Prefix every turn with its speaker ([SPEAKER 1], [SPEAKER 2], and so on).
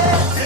[SPEAKER 1] Yeah.